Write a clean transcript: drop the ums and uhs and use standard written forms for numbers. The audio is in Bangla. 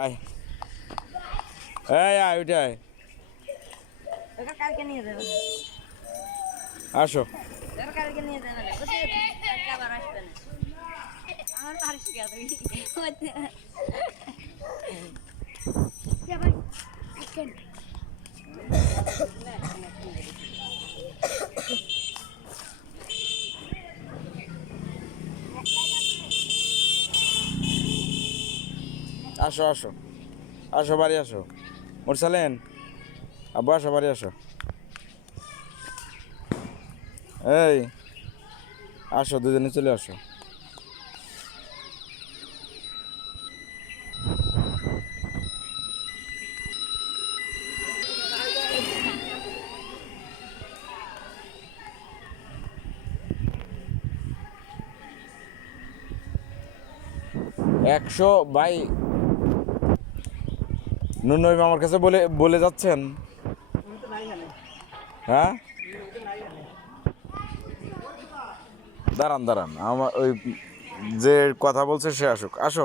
আয় এই আয় ওইটাই ওটা কালকে নিয়ে যাবেন আসো ওটা কালকে নিয়ে যাবেন কালকে আবার আসবেন আমার পারিস কে তুই কে ভাই কেন আসো আসো আসো বাড়ি আসো মুরসালেন আব্বু আসো বাড়ি আসো এই আসো দুজনে চলে আসো একশো বাই নুনই আমার কাছে বলে বলে যাচ্ছেন হ্যাঁ দাঁড়ান দাঁড়ান আমার ওই যে কথা বলছে সে আসুক আসো